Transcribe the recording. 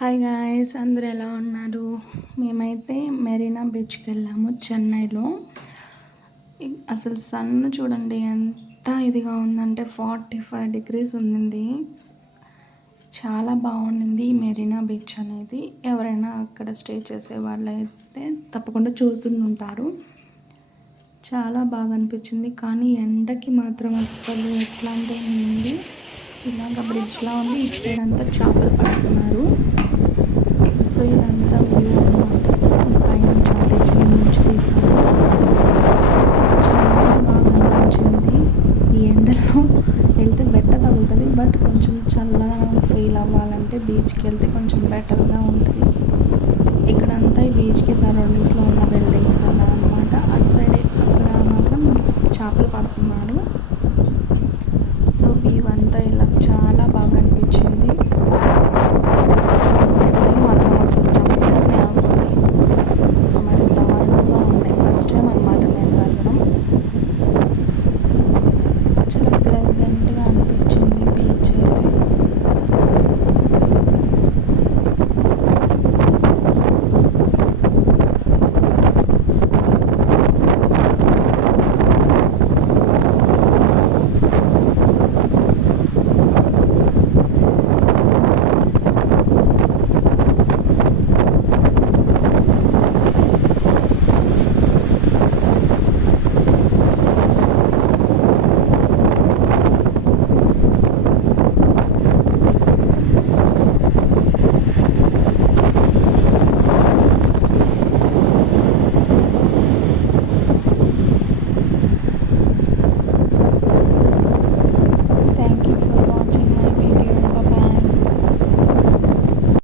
Hi guys, అందరూ ఎలా ఉన్నారు? మేమైతే మెరీనా బీచ్కి వెళ్ళాము చెన్నైలో. అసలు సన్ చూడండి ఎంత ఇదిగా ఉందంటే 45 డిగ్రీస్ ఉండింది. చాలా బాగుండింది ఈ మెరీనా బీచ్ అనేది. ఎవరైనా అక్కడ స్టే చేసే వాళ్ళైతే తప్పకుండా చూస్తుంటారు. చాలా బాగా అనిపించింది. కానీ ఎండకి మాత్రం అసలు ఎట్లా అంటే ఉంది, ఇలాగ బ్రిడ్జ్లా ఉంది. ఇటు సైడ్ అంతా చేపలు పడుతున్నారు. సో ఇదంతా వ్యూ అనమాట. పైనుంచి ఆ బ్రిడ్జ్ మీద నుంచి తీసాను. చాలా బాగా అనిపించింది. ఈ ఎండలో వెళ్తే బెట్ట తగులుతుంది, బట్ కొంచెం చల్లగా ఫీల్ అవ్వాలంటే బీచ్కి వెళ్తే కొంచెం బెటర్గా ఉంటుంది. ఇక్కడంతా ఈ బీచ్కి సరౌండింగ్స్లో ఉన్న బిల్డింగ్స్ అలా అనమాట. అటు సైడే అక్కడ మాత్రం చేపలు పడుతున్నారు. సో వ్యూ అంతా ఇలా